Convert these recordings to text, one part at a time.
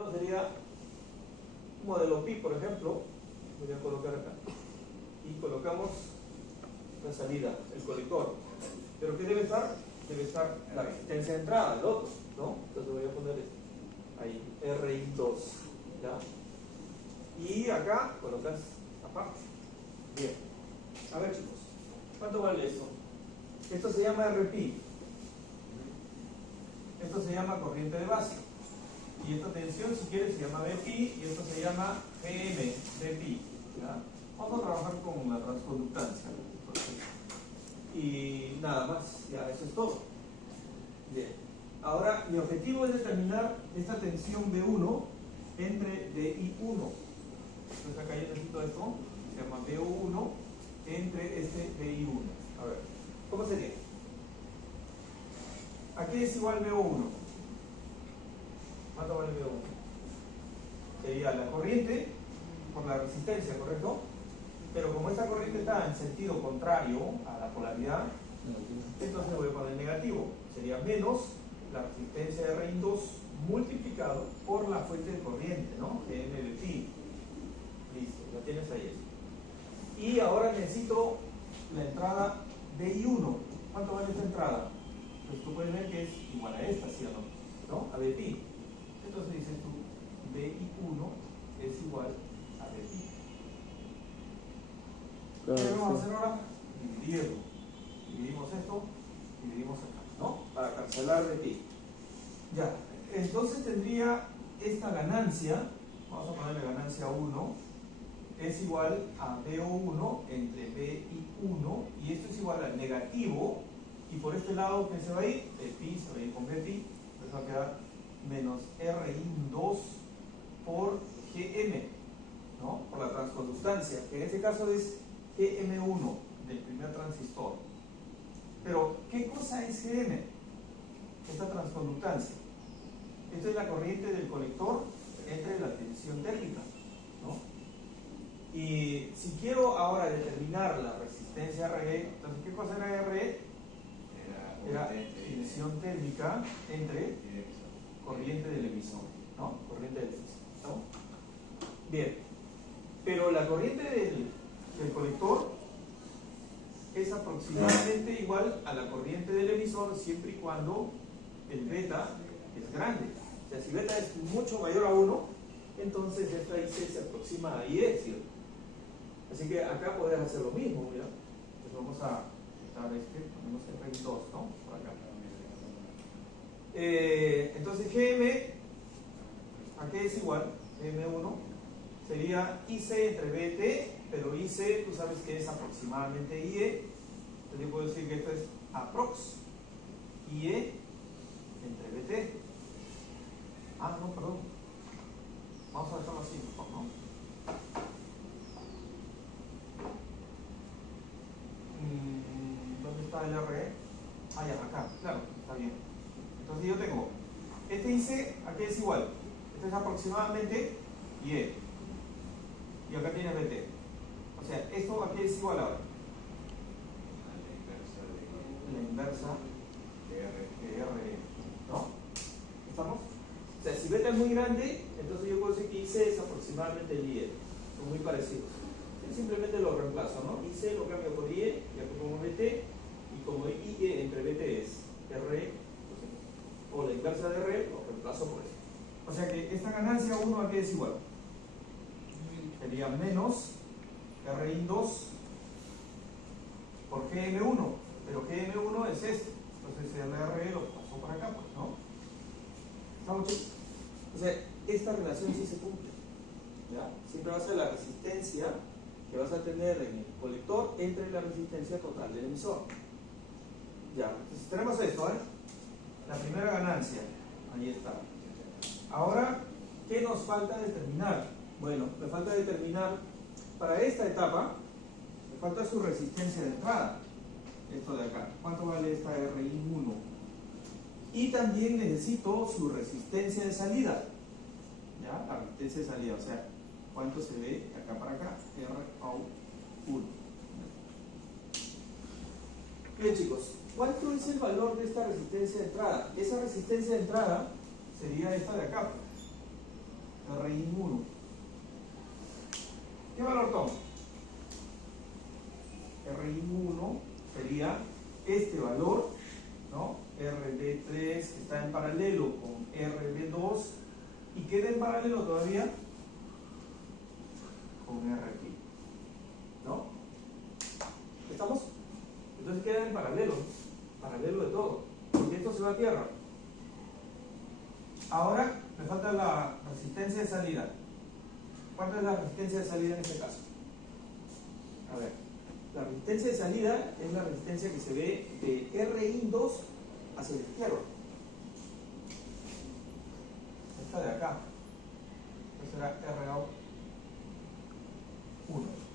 ejemplo sería un modelo pi, por ejemplo. Voy a colocar acá. Y colocamos la salida, el colector. ¿Pero qué debe estar? Debe estar la resistencia de entrada, el otro, ¿no? Entonces voy a poner ahí, RI2, ¿ya? Y acá colocas aparte. Bien. A ver, chicos, ¿cuánto vale esto? Esto se llama RPi. Esto se llama corriente de base. Y esta tensión, si quieres, se llama Bpi y esto se llama GM, Bpi, ¿ya? Vamos a trabajar con la transconductancia. Y nada más, ya eso es todo. Bien. Ahora, mi objetivo es determinar esta tensión B1 entre BI1. Entonces acá yo necesito esto, se llama BO1 entre este BI1. A ver, ¿cómo sería? Aquí es igual BO1. ¿Cuánto vale BO1? Sería la corriente por la resistencia, ¿correcto? Pero como esta corriente está en sentido contrario a la polaridad, entonces voy a poner negativo. Sería menos la resistencia de RI2 multiplicado por la fuente de corriente, ¿no? GM de pi. Listo, ya tienes ahí eso. Y ahora necesito la entrada BI1. ¿Cuánto vale esta entrada? Pues tú puedes ver que es igual a esta, ¿sí o no? ¿No? A Bpi. Entonces dices tú, BI1 es igual a Bpi. ¿Qué vamos a hacer ahora? Dividirlo. Dividimos esto, dividimos acá, ¿no? Para cancelar Bpi. Ya, entonces tendría esta ganancia, vamos a ponerle ganancia 1, es igual a BO1 entre BI1, y esto es igual al negativo, y por este lado, ¿qué se va a ir? Bpi se va a ir con Bpi, entonces va a quedar menos RI2 por GM, ¿no? Por la transconductancia, que en este caso es GM1 del primer transistor. Pero, ¿qué cosa es GM? Esta transconductancia. Esta es la corriente del colector entre la tensión térmica, ¿no? Y si quiero ahora determinar la resistencia RE, entonces, ¿qué cosa era RE? Era tensión térmica entre corriente del emisor, ¿no? Corriente del emisor, ¿no? Bien, pero la corriente del colector es aproximadamente igual a la corriente del emisor siempre y cuando el beta es grande. O sea, si beta es mucho mayor a 1, entonces esta IC se aproxima a IE, ¿cierto? Así que acá podés hacer lo mismo, ¿ya? Entonces vamos a quitar ponemos el RI2, ¿no? Por acá. Entonces GM, ¿a qué es igual? GM1 sería IC entre BT, pero IC tú sabes que es aproximadamente IE, entonces yo puedo decir que esto es aprox IE entre BT. Ah, no, perdón. Vamos a dejarlo así, mejor, ¿no? ¿Dónde está el RE? Ah, ya, acá, claro, está bien. Entonces yo tengo, este IC, ¿a qué es igual? Este es aproximadamente IE. Y acá tienes BT. O sea, ¿esto a qué es igual ahora? La inversa de RE, ¿no? ¿Estamos? O sea, si beta es muy grande, entonces yo puedo decir que IC es aproximadamente el IE. Son muy parecidos. Simplemente lo reemplazo, ¿no? IC lo cambio por IE, y acá pongo BT, y como IE entre BT es RE, o la inversa de RE, lo reemplazo por eso. O sea que esta ganancia 1 a qué es igual? Sería menos RI2 por GM1, pero GM1 es este, entonces el RE lo paso para acá, pues, ¿no? ¿Estamos chicos? O sea, esta relación sí se cumple, ¿ya? Siempre va a ser la resistencia que vas a tener en el colector entre la resistencia total del emisor. Ya, entonces tenemos esto, ¿eh? La primera ganancia, ahí está. Ahora, ¿qué nos falta determinar? Bueno, me falta determinar, para esta etapa, me falta su resistencia de entrada, esto de acá. ¿Cuánto vale esta RI1? Y también necesito su resistencia de salida, ¿ya? La resistencia de salida, o sea, ¿cuánto se ve de acá para acá? RO1. Bien chicos, ¿cuánto es el valor de esta resistencia de entrada? Esa resistencia de entrada sería esta de acá. RI1. ¿Qué valor toma? RI1 sería este valor, ¿no? RB3 que está en paralelo con RB2 y queda en paralelo todavía con RP, ¿no? ¿Estamos? Entonces queda en paralelo de todo, porque esto se va a tierra. Ahora me falta la resistencia de salida. ¿Cuánto es la resistencia de salida en este caso? A ver, la resistencia de salida es la resistencia que se ve de RI2 hacia la izquierda. Esta de acá. Esta será RA1,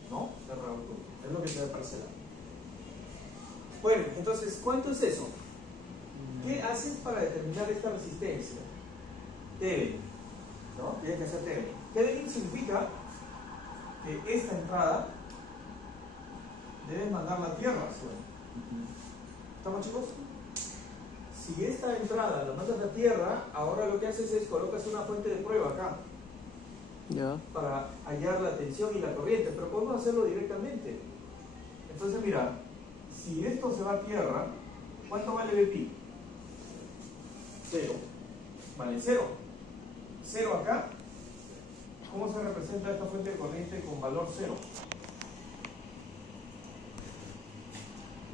¿no? RA1. Es lo que se ve parcelado. Bueno, entonces, ¿cuánto es eso? ¿Qué haces para determinar esta resistencia? Thevenin, ¿no? Tienes que hacer Thevenin. Thevenin significa que esta entrada debes mandarla a tierra. ¿Estamos, chicos? Si esta entrada la mandas a tierra, ahora lo que haces es colocas una fuente de prueba acá. Ya. Para hallar la tensión y la corriente, pero podemos hacerlo directamente. Entonces, mira, si esto se va a tierra, ¿cuánto vale BP? 0. Vale 0. 0 acá. ¿Cómo se representa esta fuente de corriente con valor 0?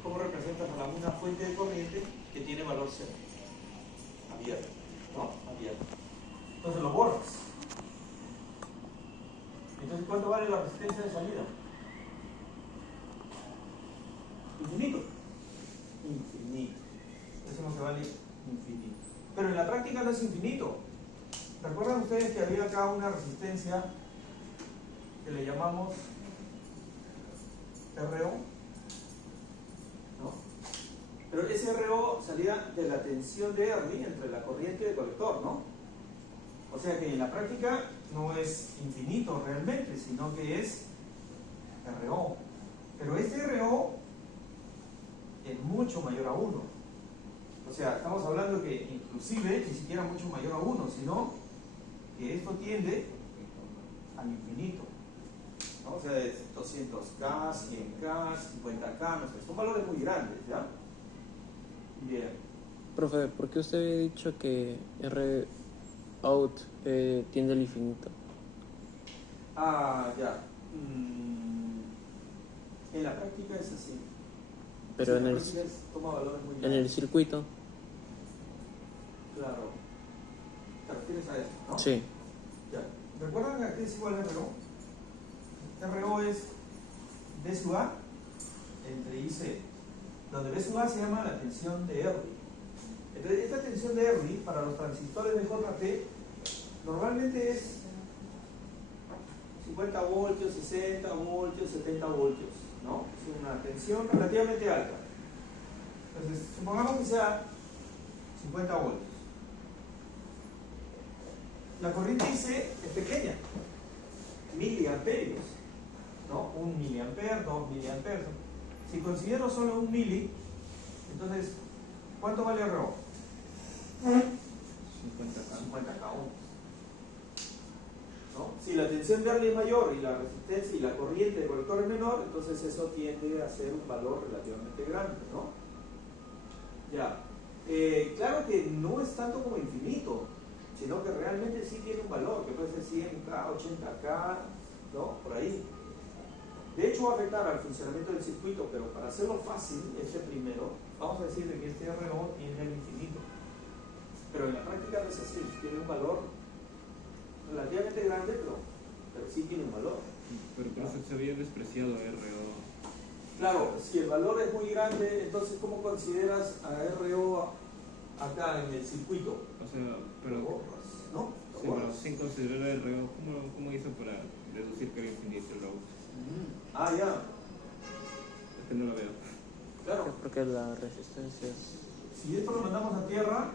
¿Cómo representas una fuente de corriente que tiene valor 0? Abierto, ¿no? Abierto. Entonces lo borras. Entonces, ¿cuánto vale la resistencia de salida? Infinito. Infinito. Eso no se vale infinito. Pero en la práctica no es infinito. ¿Recuerdan ustedes que había acá una resistencia que le llamamos RO? ¿No? Pero ese RO salía de la tensión de Ernie entre la corriente y el colector, ¿no? O sea que en la práctica no es infinito realmente, sino que es RO. Pero este RO es mucho mayor a 1. O sea, estamos hablando que inclusive ni siquiera mucho mayor a 1, sino que esto tiende al infinito, ¿no? O sea, es 200K, 100K, 50K, no sé, son valores muy grandes, ¿ya? Bien. Profe, ¿por qué usted había dicho que R out tiende al infinito? Ah, ya. En la práctica es así. Pero sí, en el, toma valores muy en grandes. el circuito. Claro. ¿Te refieres a eso, no? Sí. Ya. ¿Recuerdan a qué es igual RO? RO es B sub A entre IC, donde B sub A se llama la tensión de Ernie. Entonces, esta tensión de Ernie para los transistores de JT normalmente es 50 voltios, 60 voltios, 70 voltios, ¿no? Es una tensión relativamente alta. Entonces, supongamos que sea 50 voltios. La corriente IC es pequeña, miliamperios, ¿no? 1 miliampere, 2 miliamperes. Si considero solo 1 mili, entonces, ¿cuánto vale RO? 50K ohms, ¿no? Si la tensión de Ernie es mayor y la resistencia y la corriente del colector es menor, entonces eso tiende a ser un valor relativamente grande, ¿no? Ya. Claro que no es tanto como infinito, sino que realmente sí tiene un valor, que puede ser 100K, 80K, ¿no? Por ahí. De hecho va a afectar al funcionamiento del circuito, pero para hacerlo fácil, este primero, vamos a decir que este RO tiene el infinito. Pero en la práctica no es así, tiene un valor relativamente grande, pero sí tiene un valor. Pero por eso se había despreciado RO. Claro, si el valor es muy grande, entonces ¿cómo consideras a RO acá en el circuito? O sea, pero, Lo borras, ¿no? Lo sí, borras. pero sin considerar RO, ¿cómo hizo para deducir que era infinito el out? Ah, ya, Es que no lo veo. claro. Porque la resistencia es... Si esto lo mandamos a tierra,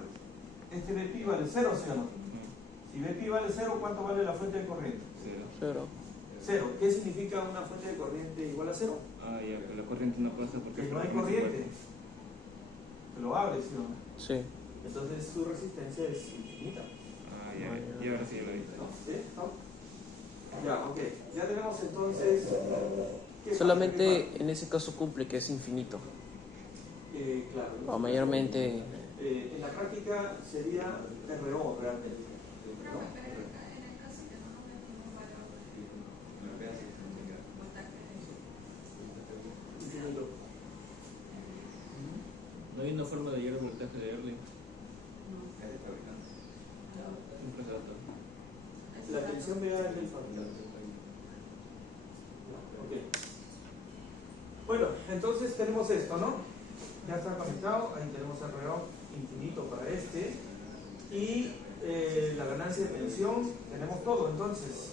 este BP vale 0, ¿sí o no? Si BP vale 0, ¿cuánto vale la fuente de corriente? Cero. 0. 0. ¿Qué significa una fuente de corriente igual a 0? Ah, ya, la corriente no pasa porque... Que no hay corriente. Te lo abres, ¿sí o no? Sí. Entonces su resistencia es infinita. Ah, ya, ahora sí ya lo vi. ¿No? ¿Sí? ¿No? Ya, ok. Ya tenemos entonces... ¿qué Solamente pasa? en ese caso cumple que es infinito. Claro. O mayormente. En la práctica sería RO realmente. ¿No? Infinito. No hay una forma de llegar al voltaje de Erling. La tensión media es del fabricante. Ok. Bueno, entonces tenemos esto, ¿no? Ya está conectado, ahí tenemos el reloj infinito para este. Y la ganancia de tensión, tenemos todo, entonces.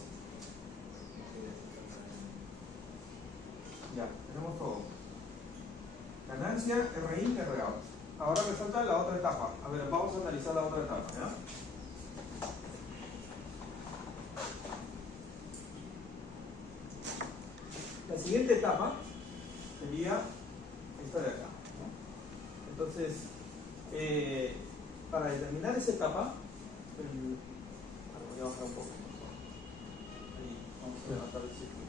Ya, tenemos todo. Ganancia, RIN, ROUT. Ahora resalta la otra etapa. A ver, vamos a analizar la otra etapa, ¿ya? La siguiente etapa sería esta de acá, ¿no? Entonces, para determinar esa etapa, voy a bajar un poco. Ahí, vamos a levantar el círculo.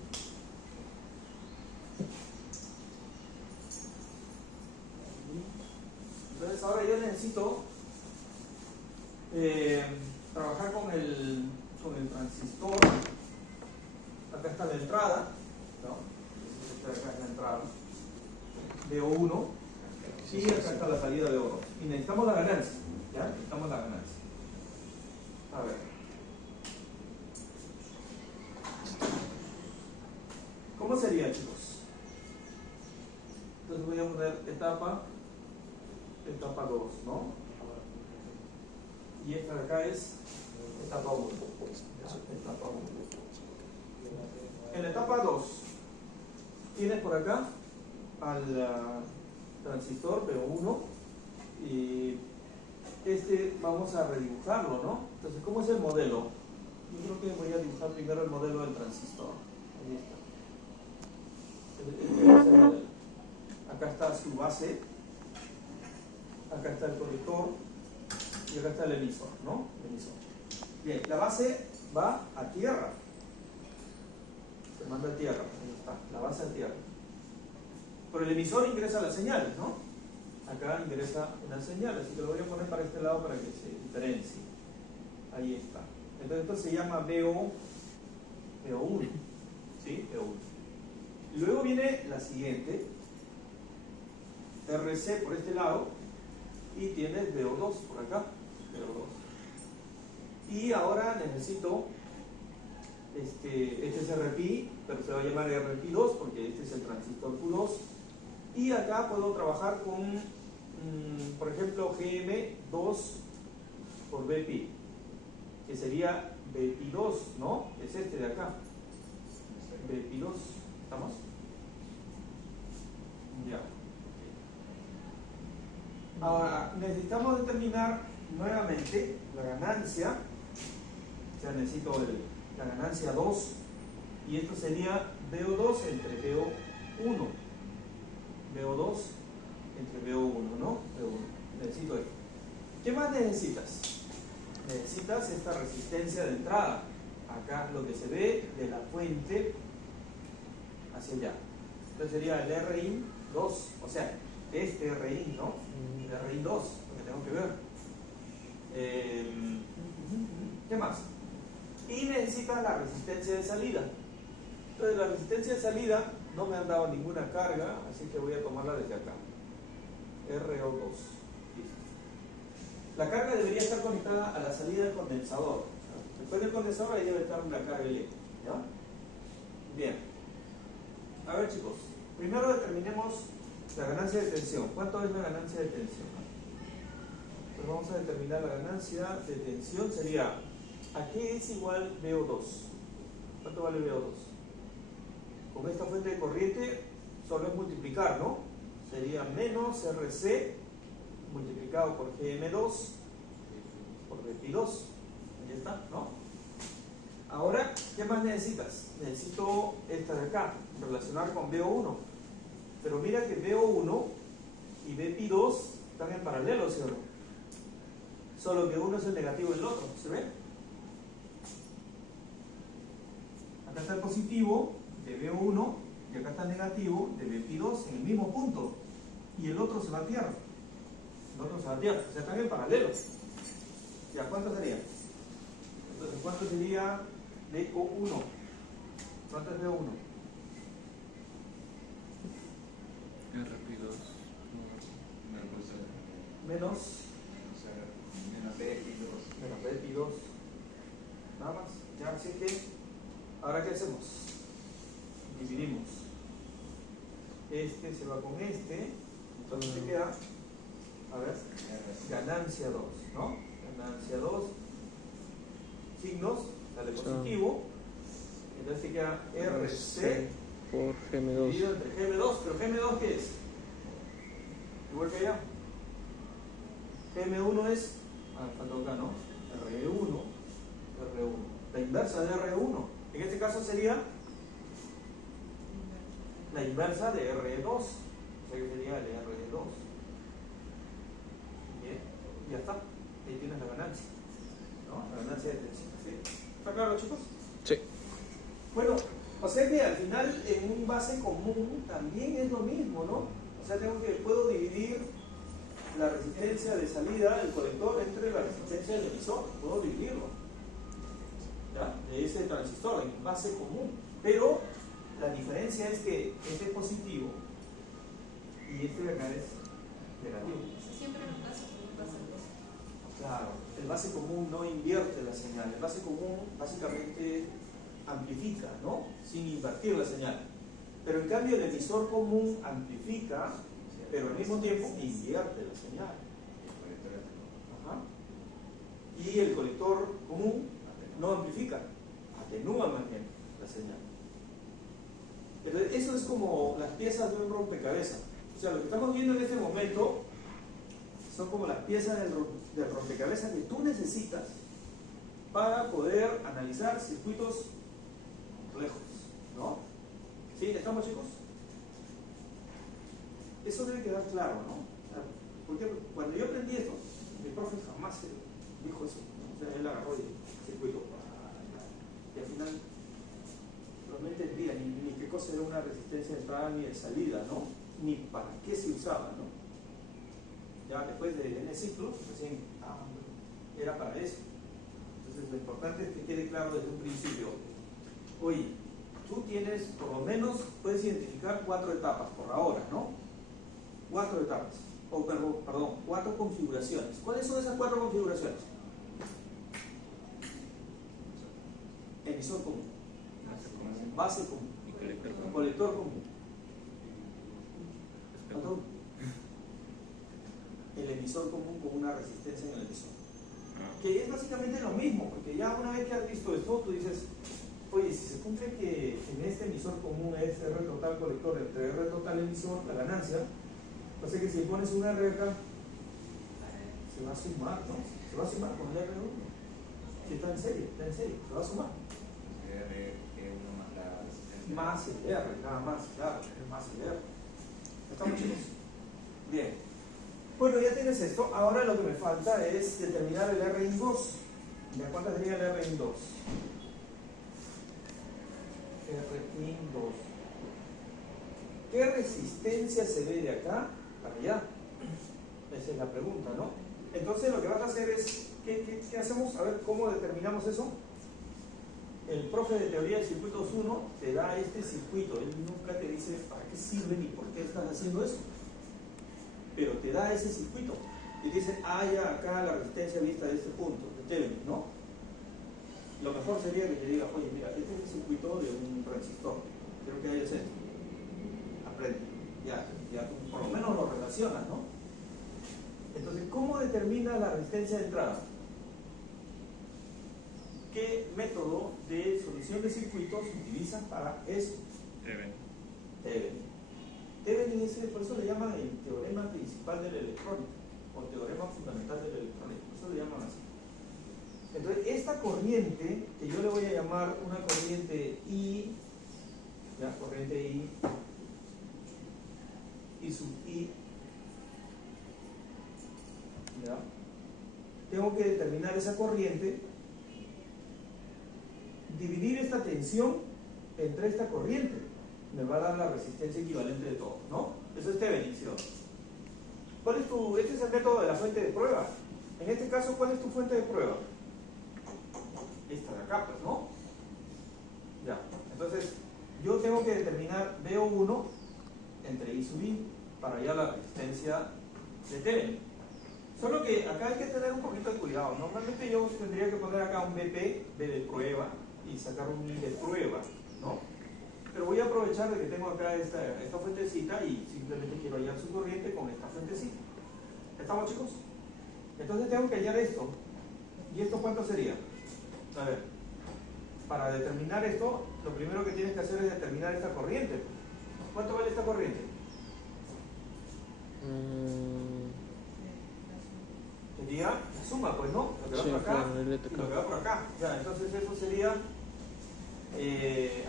Entonces ahora yo necesito trabajar con el transistor. Acá está la entrada, ¿no? Acá es la entrada VO1 y acá está la salida VO2. Y necesitamos la ganancia, ¿ya? Necesitamos la ganancia. A ver. ¿Cómo sería, chicos? Entonces voy a poner etapa 2, ¿no? Y esta de acá es etapa 1. Etapa 1. En la etapa 2 tienes por acá al transistor VO1 y vamos a redibujarlo, ¿no? Entonces, ¿cómo es el modelo? Yo creo que voy a dibujar primero el modelo del transistor. Ahí está. Este es el modelo. Acá está su base, acá está el colector y acá está el emisor, ¿no? El emisor. Bien, la base va a tierra. Se manda a tierra, ahí está, la base a tierra. Por el emisor ingresa las señales, ¿no? Acá ingresa una señal, así que lo voy a poner para este lado para que se diferencie. Ahí está. Entonces esto se llama VO1. ¿Sí? VO1. Y luego viene la siguiente, RC por este lado, y tienes VO2 por acá. VO2. Y ahora necesito este es RPI, pero se va a llamar RPI2 porque este es el transistor Q2. Y acá puedo trabajar con, por ejemplo, GM2 por VPI, que sería VPI2, ¿no? Es este de acá. VPI2, ¿estamos? Ya. Ahora, necesitamos determinar nuevamente la ganancia, o sea, necesito la ganancia 2, y esto sería VO2 entre VO1. VO2 entre VO1, ¿no? VO1. Necesito esto. ¿Qué más necesitas? Necesitas esta resistencia de entrada. Acá lo que se ve de la fuente hacia allá. Entonces sería el RIN2, o sea, este RIN, ¿no? El RIN2, lo que tengo que ver. ¿Qué más? Y necesitas la resistencia de salida. Entonces la resistencia de salida no me han dado ninguna carga, así que voy a tomarla desde acá. RO2. Listo. La carga debería estar conectada a la salida del condensador. Después del condensador ahí debe estar la carga eléctrica. ¿Ya? Bien. A ver, chicos. Primero determinemos la ganancia de tensión. ¿Cuánto es la ganancia de tensión? Pues vamos a determinar la ganancia de tensión. Sería, ¿a qué es igual VO2? ¿Cuánto vale VO2? Con esta fuente de corriente solo es multiplicar, ¿no? Sería menos RC multiplicado por GM2 por VP2. Ahí está, ¿no? Ahora, ¿qué más necesitas? Necesito esta de acá, relacionar con VO1. Pero mira que VO1 y VP2 están en paralelo, ¿sí o no? Solo que uno es el negativo del otro, ¿se ve? Acá está el positivo de B1 y acá está el negativo de B2 en el mismo punto. Y el otro se va a tierra. El otro se va a tierra. O sea, están en paralelo. ¿Ya cuánto sería? Entonces, ¿cuánto sería BO1? ¿Cuánto es B1? RP2. Menos menos B y 2. B2. Nada más. Ya, así que, ¿ahora qué hacemos? Dividimos. Este se va con este. Entonces te queda, a ver, ganancia 2, ¿no? Ganancia 2. Signos, sale positivo. Entonces te queda RC por GM2. dividido entre GM2. ¿Pero GM2 qué es? Igual que allá. GM1 es, faltó acá, ¿no? R1, R1. La inversa de R1. En este caso sería la inversa de R2. O sea que sería el R2. Bien, ya está. Ahí tienes la ganancia. ¿No? La ganancia de tensión. ¿Sí? ¿Está claro, chicos? Sí. Bueno, o sea que al final en un base común también es lo mismo, ¿no? O sea, puedo dividir la resistencia de salida del colector entre la resistencia del emisor. Puedo dividirlo, ¿ya? De ese transistor en base común. Pero la diferencia es que este es positivo y este de acá es negativo. Siempre en un caso pasa algo. Claro, el base común no invierte la señal. El base común básicamente amplifica, ¿no? Sin invertir la señal. Pero en cambio el emisor común amplifica, pero al mismo tiempo invierte la señal. Ajá. Y el colector común no amplifica, atenúa más bien la señal. Entonces, eso es como las piezas de un rompecabezas. O sea, lo que estamos viendo en este momento son como las piezas del rompecabezas que tú necesitas para poder analizar circuitos complejos, ¿no? ¿Sí? ¿Estamos, chicos? Eso debe quedar claro, ¿no? O sea, porque cuando yo aprendí esto, mi profe jamás dijo eso, ¿no? O sea, él agarró el circuito y al final no entendía ni qué cosa era una resistencia de entrada ni de salida, ¿no? Ni para qué se usaba, ¿no? Ya después de N ciclos, recién era para eso. Entonces lo importante es que quede claro desde un principio. Oye, tú tienes, por lo menos, puedes identificar 4 etapas por ahora, ¿no? 4 etapas, o perdón, 4 configuraciones. ¿Cuáles son esas 4 configuraciones? Emisor común, base común, Y colector común. ¿Cuánto? El emisor común con una resistencia en el emisor. Que es básicamente lo mismo, porque ya una vez que has visto esto, tú dices, oye, si se cumple que en este emisor común es R total colector entre R total emisor, la ganancia, o sea que si pones un R acá, se va a sumar, ¿no? Se va a sumar con el R1. Si está en serio, se va a sumar. Más el R, nada más, claro, es más el R. ¿Estamos, chicos? Bien. Bueno, ya tienes esto. Ahora lo que me falta es determinar el R2. ¿Ya cuánto sería el R2? R2. ¿Qué resistencia se ve de acá para allá? Esa es la pregunta, ¿no? Entonces lo que vas a hacer es, ¿qué hacemos? A ver, ¿cómo determinamos eso? El profe de teoría de circuitos 1 te da este circuito. Él nunca te dice para qué sirve ni por qué estás haciendo eso. Pero te da ese circuito. Y te dice, ya acá la resistencia vista de este punto, de Thevenin, ¿no? Lo mejor sería que te diga, oye, mira, este es el circuito de un transistor. Creo que hay el centro. Aprende. Ya tú por lo menos lo relacionas, ¿no? Entonces, ¿cómo determina la resistencia de entrada? ¿Qué método de solución de circuitos utilizas para eso? Thevenin. Thevenin es, por eso le llaman el teorema principal de la electrónica, o teorema fundamental de la electrónica, por eso le llaman así. Entonces, esta corriente, que yo le voy a llamar una corriente I, ¿ya? Corriente I, y sub I, ¿ya? Tengo que determinar esa corriente, dividir esta tensión entre esta corriente. Me va a dar la resistencia equivalente de todo, ¿no? Eso es Thevenin, ¿sí o no? ¿Cuál es tu, este es el método de la fuente de prueba? En este caso, ¿cuál es tu fuente de prueba? Esta de acá, pues, ¿no? Ya, entonces, yo tengo que determinar VO1 entre I sub I para hallar la resistencia de Thevenin. Solo que acá hay que tener un poquito de cuidado. Normalmente yo tendría que poner acá un BP, B de prueba, y sacar un I de prueba, ¿no? Pero voy a aprovechar de que tengo acá esta fuentecita y simplemente quiero hallar su corriente con esta fuentecita. ¿Estamos, chicos? Entonces tengo que hallar esto. ¿Y esto cuánto sería? A ver, para determinar esto, lo primero que tienes que hacer es determinar esta corriente. ¿Cuánto vale esta corriente? Sería la suma, pues, ¿no? Lo que va Sí, por acá claro, el y lo que va por acá. Ya, entonces eso sería... a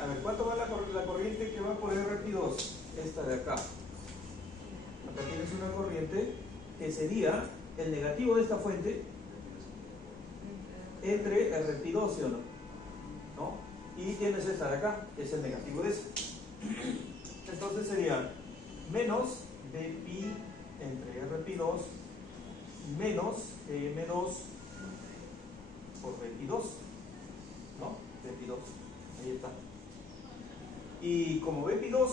ver, ¿cuánto va la corriente que va por RP2? Esta de acá. Acá tienes una corriente que sería el negativo de esta fuente entre RP2, ¿sí o no? ¿No? Y tienes esta de acá, que es el negativo de esta. Entonces sería menos Bpi entre RP2 menos M2 por Bpi2, ¿no? Bpi2, ahí está. Y como Bpi2,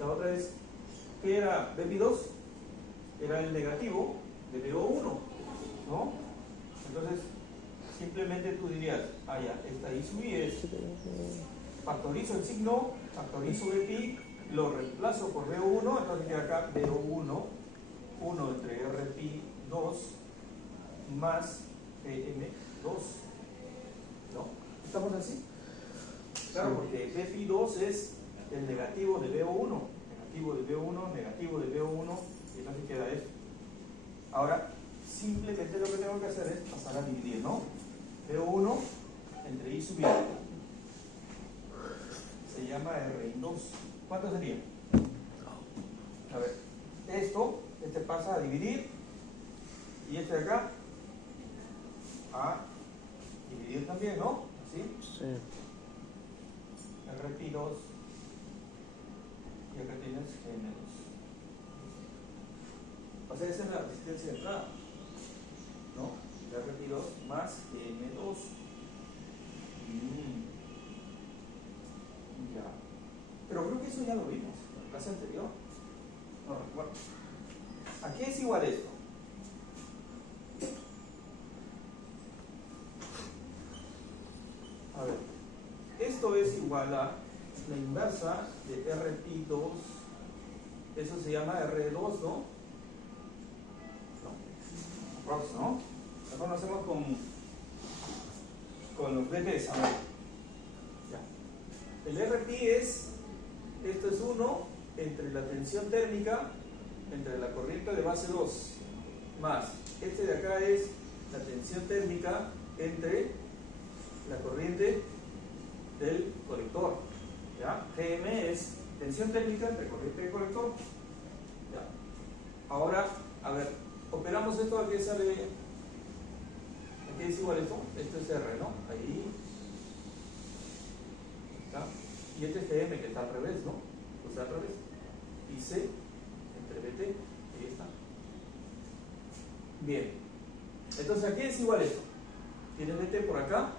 la otra es, ¿qué era Bpi2? Era el negativo de VO1, ¿no? Entonces, simplemente tú dirías, ah ya, esta I sub I es, factorizo el signo, factorizo Bpi, lo reemplazo por VO1, entonces queda acá VO1, 1 entre RP2 más PM2, ¿no? ¿Estamos así? Claro, porque Bpi2 es el negativo de VO1, negativo de VO1, negativo de VO1, y entonces queda esto. Ahora, simplemente lo que tengo que hacer es pasar a dividir, ¿no? VO1 entre I sub I se llama RI2. ¿Cuánto sería? A ver, este pasa a dividir y este de acá a dividir también, ¿no? ¿Así? Sí. RP2 y acá tienes N2. O sea, esa es la resistencia de entrada, ¿no? RP2 más N2. Ya. Pero creo que eso ya lo vimos en la clase anterior. No recuerdo. ¿A qué es igual esto? A ver. Esto es igual a la inversa de RP2. Eso se llama R2, ¿no? ¿No? Mejor lo hacemos con los BPs. A ver. Ya. El RP esto es 1 entre la tensión térmica entre la corriente de base 2 más este de acá es la tensión térmica entre la corriente del colector. ¿Ya? GM es tensión térmica entre corriente y colector. ¿Ya? Ahora, a ver, operamos esto, ¿a qué sale? ¿A qué es igual esto? Esto es R, ¿no? Ahí. ¿Ya? Y este es GM que está al revés, ¿no? O sea, al revés. Y C entre BT, ahí está. Bien. Entonces, ¿a qué es igual esto? Tienes BT por acá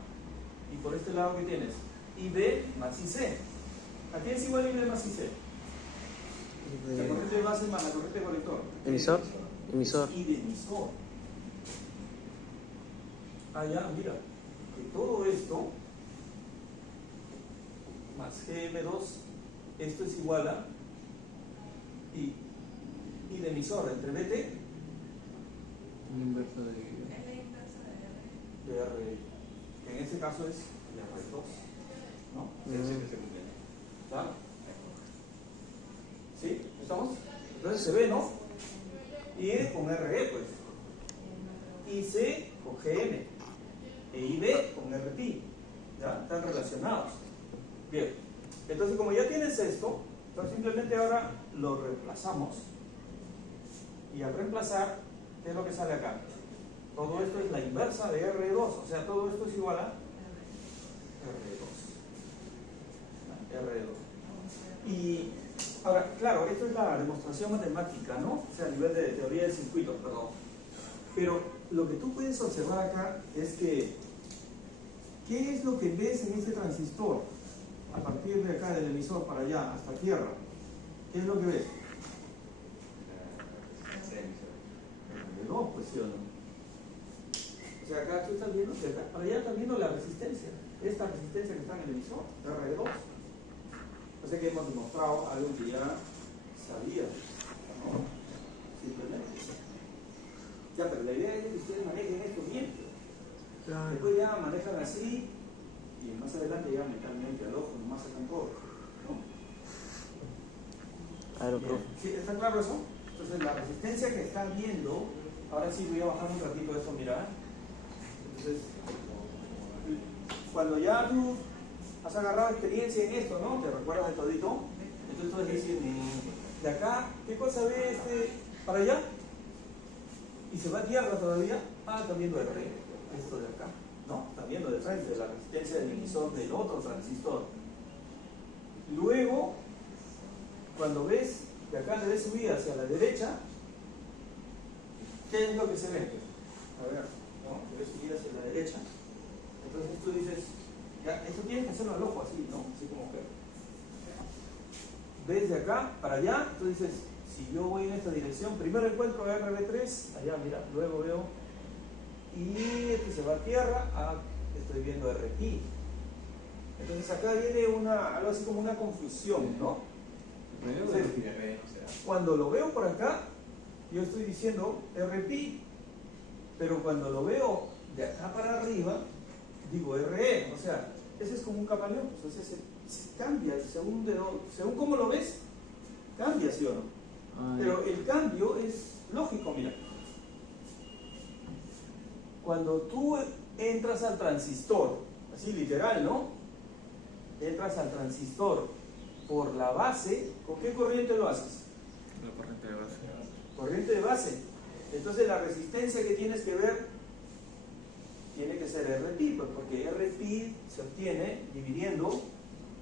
y por este lado, ¿qué tienes? IB más IC. ¿A qué es igual IB más IC? La corriente de base más la corriente de colector. Emisor. Emisor. Y de emisor. Ah, ya, mira. Que todo esto más GM2, esto es igual a y de emisor entre BT Un inverso de... de R, que en este caso es de R2, ¿no? Ese que se cumple. ¿Claro? ¿Sí? ¿Estamos? Entonces se ve, ¿no? I con RE, pues. IC con GM. E IB con RP. ¿Ya? Están relacionados. Bien. Entonces, como ya tienes esto, entonces simplemente ahora lo reemplazamos. Y al reemplazar, ¿qué es lo que sale acá? Todo esto es la inversa de R2. O sea, todo esto es igual a R2. claro, esto es la demostración matemática, ¿no? O sea, a nivel de teoría de circuitos, perdón. Pero lo que tú puedes observar acá es que, ¿qué es lo que ves en este transistor? A partir de acá, del emisor para allá, hasta tierra. ¿Qué es lo que ves? No, pues sí o no. O sea, acá tú estás viendo, de acá para allá estás viendo la resistencia. Esta resistencia que está en el emisor, R2. O sea que hemos demostrado algo que ya sabías, ¿no? Simplemente. Ya, pero la idea es que ustedes manejen esto bien. Claro. Después ya manejan así y más adelante ya mentalmente al ojo, nomás sacan todo, ¿no? Claro, Bien. profe. ¿Sí? ¿Está claro eso? Entonces la resistencia que estás viendo, ahora sí voy a bajar un ratito esto, mira. Entonces, cuando ya tú has agarrado experiencia en esto, ¿no? ¿Te recuerdas de todito? Entonces tú vas a decir, de acá, ¿qué cosa ve para allá? Y se va a tierra todavía. Ah, está viendo el rey, esto de acá, ¿no? Está viendo de frente la resistencia del emisor del otro transistor. Luego, cuando ves de acá debe subir hacia la derecha, ¿qué es lo que se ve? A ver, ¿no? Debe subir hacia la derecha. Entonces tú dices, ya, esto tienes que hacerlo al ojo así, ¿no? Así como que ves de acá para allá, tú dices, si yo voy en esta dirección, primero encuentro RB3, allá mira, luego veo, y este se va a tierra, estoy viendo RI. Entonces acá viene algo así como una confusión, ¿no? Entonces, cuando lo veo por acá, yo estoy diciendo RP, pero cuando lo veo de acá para arriba, digo RE, o sea, ese es como un camaleón, o sea, se cambia según cómo lo ves, cambia, ¿sí o no? Pero el cambio es lógico, mira. Cuando tú entras al transistor, así literal, ¿no? Entras al transistor por la base, ¿con qué corriente lo haces? La corriente de base. Corriente de base. Entonces la resistencia que tienes que ver tiene que ser RP, pues porque RP se obtiene dividiendo,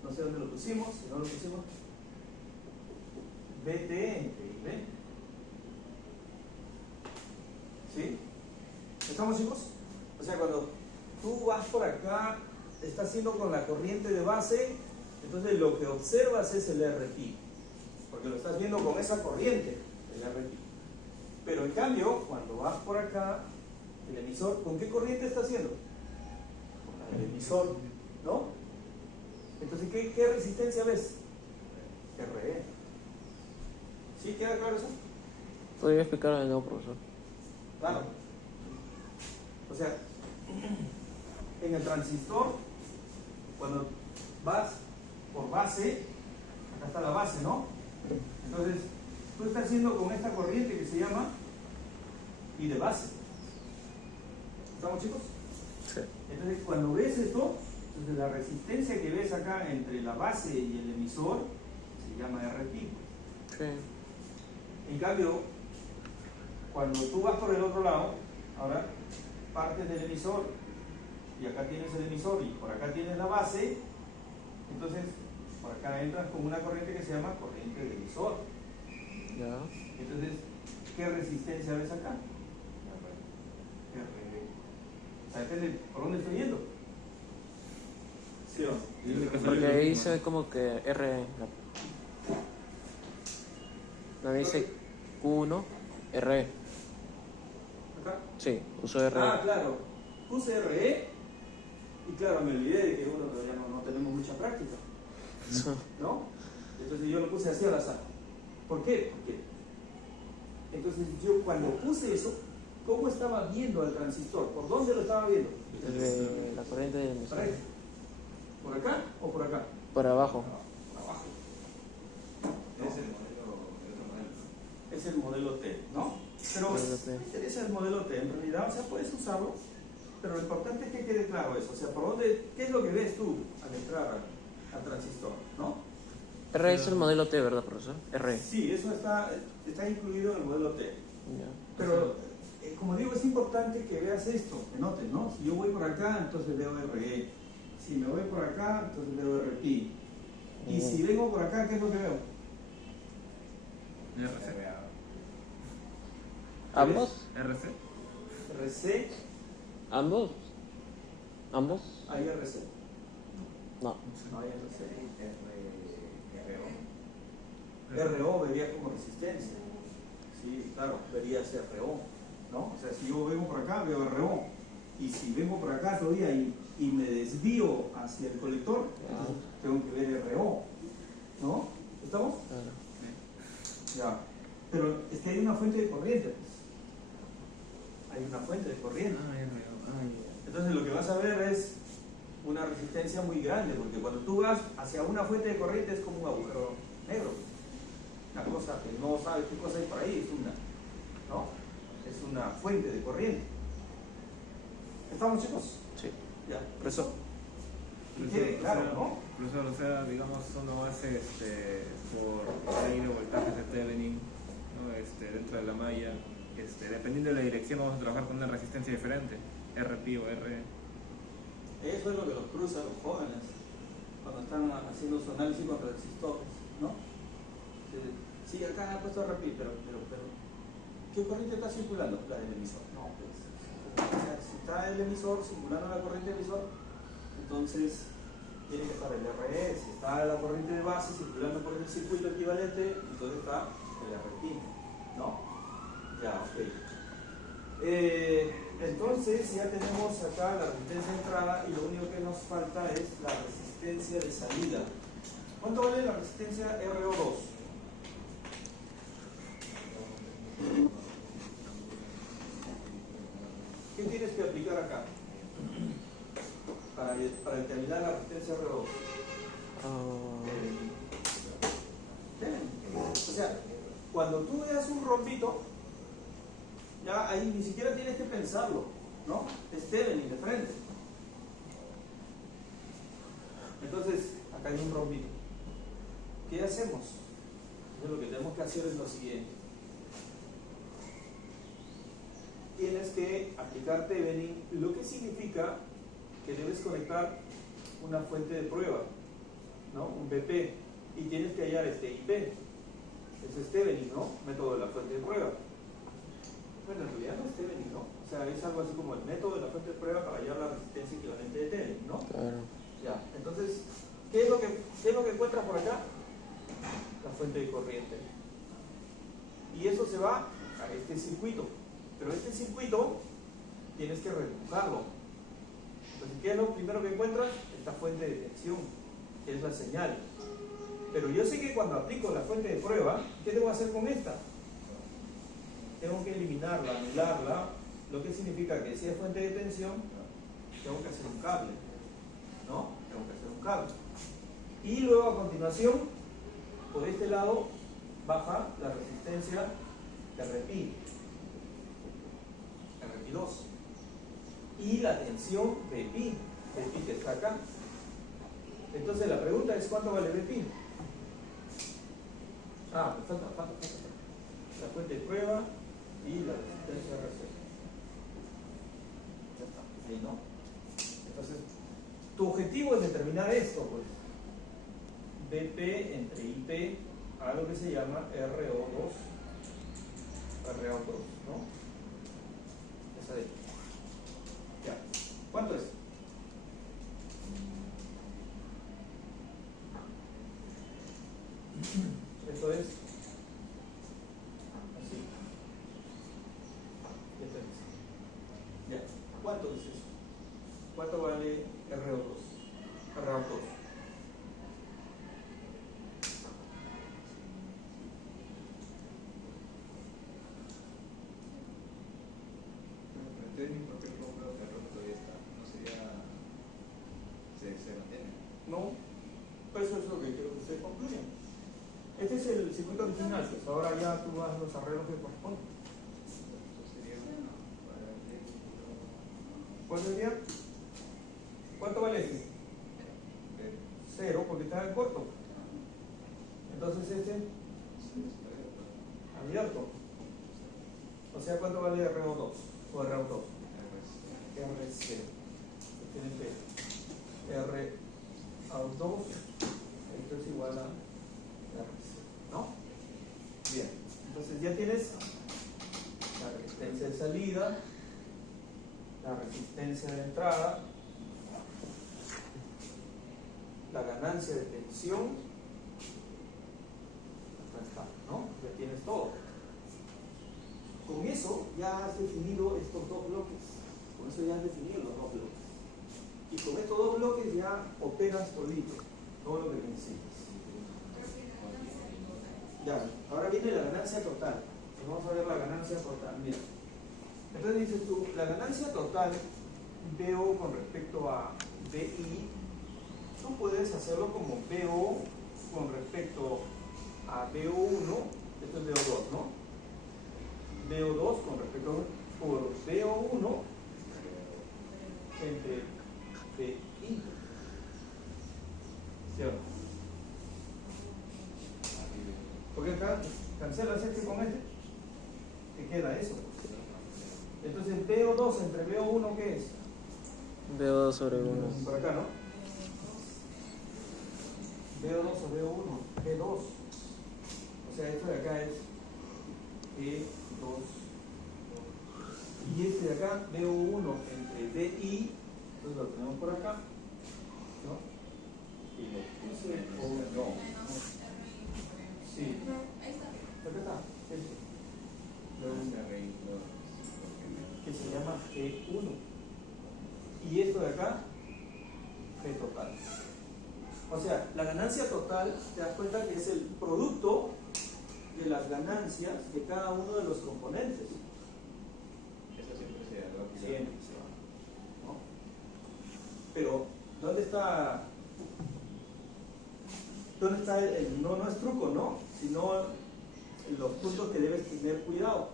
no sé dónde lo pusimos, si no lo pusimos, BT entre IB. ¿Sí? ¿Estamos, chicos? O sea, cuando tú vas por acá, estás haciendo con la corriente de base, entonces lo que observas es el RP, porque lo estás viendo con esa corriente, el RP. Pero en cambio, cuando vas por acá, el emisor, ¿con qué corriente está haciendo? Con la del emisor, ¿no? Entonces, ¿qué resistencia ves? RE. ¿Sí queda claro eso? ¿Podría explicarlo de nuevo, profesor? Claro. O sea, en el transistor, cuando vas por base, acá está la base, ¿no? Entonces, tú estás haciendo con esta corriente que se llama I de base. ¿Estamos, chicos? Sí. Entonces, cuando ves esto, entonces la resistencia que ves acá entre la base y el emisor se llama RP. Sí. En cambio, cuando tú vas por el otro lado, ahora partes del emisor y acá tienes el emisor y por acá tienes la base, entonces por acá entras con una corriente que se llama corriente de emisor. Ya. Entonces, ¿qué resistencia ves acá? O sea, ¿por dónde estoy yendo? ¿Sí o no? Porque ahí se ve como que R. No dice Q1, RE. ¿Acá? Sí, uso RE. Ah, claro. Puse RE y claro, me olvidé de que uno todavía no tenemos mucha práctica, ¿no? Entonces yo lo puse así al azar. ¿Por qué? Porque entonces yo cuando puse eso, ¿cómo estaba viendo al transistor? ¿Por dónde lo estaba viendo? Desde la corriente del emisor. ¿Por acá o por acá? Por abajo. Por abajo. Es el modelo, Es el modelo T, ¿no? Pero Modelo T. me interesa el modelo T, en realidad, o sea, puedes usarlo, pero lo importante es que quede claro eso, o sea, ¿qué es lo que ves tú al entrar al transistor, no? R es el modelo T, ¿verdad, profesor? R. Sí, eso está incluido en el modelo T. Ya. Pero, como digo, es importante que veas esto, que noten, ¿no? Si yo voy por acá, entonces veo RE. Si me voy por acá, entonces veo RP. Y si vengo por acá, ¿qué es lo que veo? RC. ¿Ambos? RC. RC, ¿Ambos? ¿Ambos? hay RC. No. No hay RC. RO vería como resistencia. Sí, claro, vería ser RO, ¿no? O sea, si yo vengo por acá, veo RO. Y si vengo por acá todavía y me desvío hacia el colector, entonces tengo que ver RO, ¿no? ¿Estamos? Claro. Ya. Pero es que hay una fuente de corriente, pues. Hay una fuente de corriente. Entonces lo que vas a ver es una resistencia muy grande, porque cuando tú vas hacia una fuente de corriente es como un agujero negro. Una cosa que no sabes qué cosa hay por ahí, es una fuente de corriente. ¿Estamos, chicos? Sí. Ya. Profesor. Y quede claro, ¿no? Profesor, o sea, digamos, uno hace por ley de voltajes de Thevenin, ¿no? Dentro de la malla, dependiendo de la dirección vamos a trabajar con una resistencia diferente, RP o R. Eso es lo que los cruza los jóvenes cuando están haciendo su análisis con resistores, ¿no? Sí, acá ha puesto RP, pero ¿qué corriente está circulando? La del emisor. No, pues, o sea, si está el emisor circulando la corriente del emisor, entonces tiene que estar el RE. Si está la corriente de base circulando por el circuito equivalente, entonces está el RP, ¿no? Ya, ok. Entonces ya tenemos acá la resistencia de entrada y lo único que nos falta es la resistencia de salida. ¿Cuánto vale la resistencia RO2? ¿Qué tienes que aplicar acá para determinar la resistencia RO2? O sea, cuando tú veas un rompito, ya ahí ni siquiera tienes que pensarlo, ¿no? Es Thevenin de frente. Entonces, acá hay un rompito. ¿Qué hacemos? Entonces, lo que tenemos que hacer es lo siguiente. Tienes que aplicar Thevenin, lo que significa que debes conectar una fuente de prueba, ¿no? Un BP, y tienes que hallar este IP. Ese es Thevenin, ¿no? Método de la fuente de prueba. Bueno, en realidad no es Thevenin, ¿no? O sea, es algo así como el método de la fuente de prueba para hallar la resistencia equivalente de Thevenin, ¿no? Claro. Ya, entonces, ¿qué es lo que encuentras por acá? La fuente de corriente. Y eso se va a este circuito. Pero este circuito tienes que reempujarlo. Entonces, ¿qué es lo primero que encuentras? Esta fuente de tensión, que es la señal. Pero yo sé que cuando aplico la fuente de prueba, ¿qué debo hacer con esta? Tengo que eliminarla, anularla, lo que significa que si es fuente de tensión, tengo que hacer un cable, ¿no? Tengo que hacer un cable. Y luego a continuación, por este lado, baja la resistencia RP2. Y la tensión BP que está acá. Entonces la pregunta es, ¿cuánto vale BP? Me falta. La fuente de prueba y la resistencia RC. Ya está, ahí, ¿no? Entonces, tu objetivo es determinar esto, pues. BP entre IP a lo que se llama RO2, ¿no? Esa de ahí. Ya. ¿Cuánto es? Esto es así. Esto es. Ya. ¿Cuánto es eso? ¿Cuánto vale RO2? RO2. No, pues eso es lo que quiero que ustedes concluyan. Este es el circuito original, pues ahora ya tú vas a los arreglos que corresponden. ¿Cuál sería? ¿Cuánto vale este? 0, porque está en corto. Entonces este abierto. O sea, ¿cuánto vale RO2 o RO2? RC. Tienen que RO2, esto es igual a RC, ¿no? Bien. ganancia de tensión, acá está, ¿no? Ya tienes todo. Con eso ya has definido estos dos bloques. Con eso ya has definido los dos bloques. Y con estos dos bloques ya operas todo lo que necesitas. Ya, ahora viene la ganancia total. Vamos a ver la ganancia total. Mira. Entonces dices tú, la ganancia total BO con respecto a BI, tú puedes hacerlo como BO con respecto a BO1, esto es BO2, ¿no? BO2 con respecto por BO1 entre BI. ¿Cierto? Porque acá cancelas este con este, te queda eso. Entonces BO2 entre BO1, ¿qué es? BO2 sobre 1. Por acá, ¿no? BO2 sobre BO1, B2. O sea, esto de acá es B2. Y este de acá, BO1 entre BI, entonces lo tenemos por acá, ¿no? Y lo puse o no. Sí. Acá está, este. Que se llama G1. Y esto de acá, G total. O sea, la ganancia total, te das cuenta que es el producto de las ganancias de cada uno de los componentes. Eso siempre se da. Siempre se va, ¿no? Pero, ¿dónde está? ¿Dónde está no es truco, ¿no? Sino los puntos que debes tener cuidado.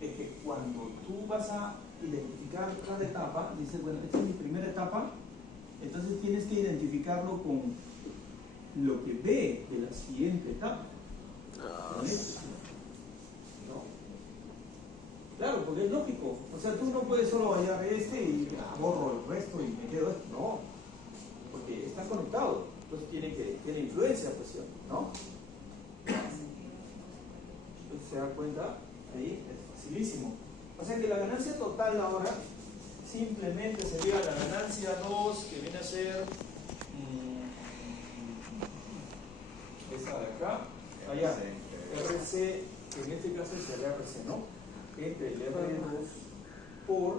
Es que cuando tú vas a identificar cada etapa, dices, bueno, esta es mi primera etapa, entonces tienes que identificarlo con lo que ve de la siguiente etapa. Con esto, ¿no? Claro, porque es lógico. O sea, tú no puedes solo hallar este y borro el resto y me quedo esto. No, porque está conectado. Entonces tiene influencia, pues, ¿no? Entonces se da cuenta, ahí es facilísimo. O sea que la ganancia total ahora simplemente sería la ganancia 2, que viene a ser esa de acá, allá, RC, que en este caso es el RC, ¿no? Entre el R2 por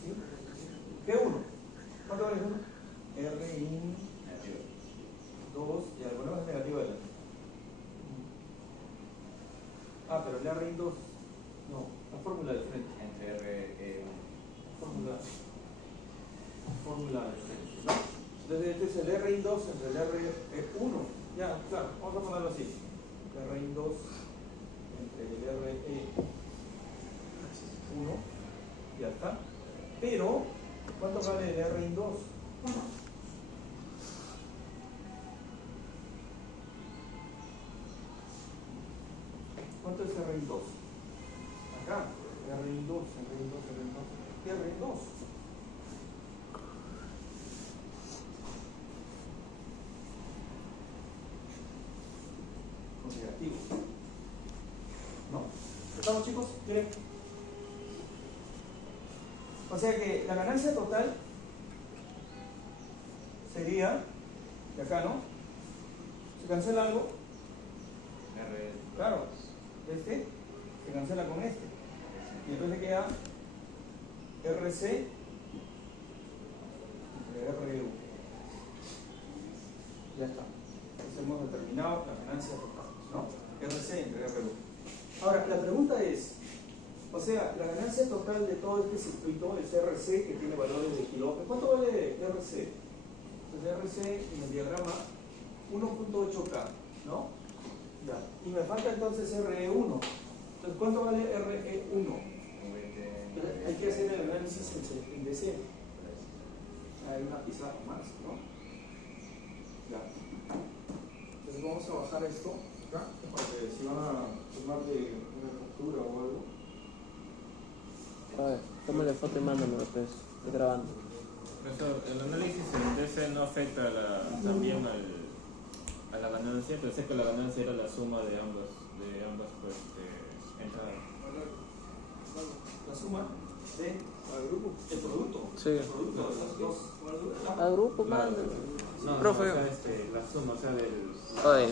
¿sí? G1. ¿Cuánto vale G1? RIN 2, y alguna es negativo de la. Ah, pero el RIN 2, no, la fórmula de frente. Entre Fórmula de frente, ¿no? Entonces este es el RIN 2 entre el RE1. Ya, claro, vamos a ponerlo así. El RIN 2 entre el RE1. Ya está. Pero, ¿cuánto vale el RIN 2? ¿Cuánto es RIN 2? Acá, RIN 2, RIN 2, RIN 2. ¿Qué RIN 2? Con negativo. ¿No? ¿Estamos, chicos? Bien. O sea que la ganancia total sería, de acá, ¿no? ¿Se cancela algo? Claro, este se cancela con este. Y entonces queda RC entre RU. Ya está. Entonces hemos determinado la ganancia total, ¿no? RC entre RU. Ahora, la pregunta es, o sea, la ganancia total de todo este circuito es RC, que tiene valores de kilómetros. ¿Cuánto vale RC? Entonces RC en el diagrama 1.8K, ¿no? Ya. Y me falta entonces RE1. Entonces, ¿cuánto vale RE1? Hay que hacer el análisis en DC. Hay una pizarra más, ¿no? Ya. Entonces vamos a bajar esto acá, para que si van a tomar de una captura o algo. A ver, tómale foto y mándamelo, pues. Estoy grabando. Profesor, el análisis en DC no afecta también a la ganancia, pero sé que la ganancia era la suma de ambas pues, entradas. La suma de El producto. Sí. El producto de esas dos. A grupo, Claro. man. No, Profe. no, o sea, la suma, o sea, del... Oye,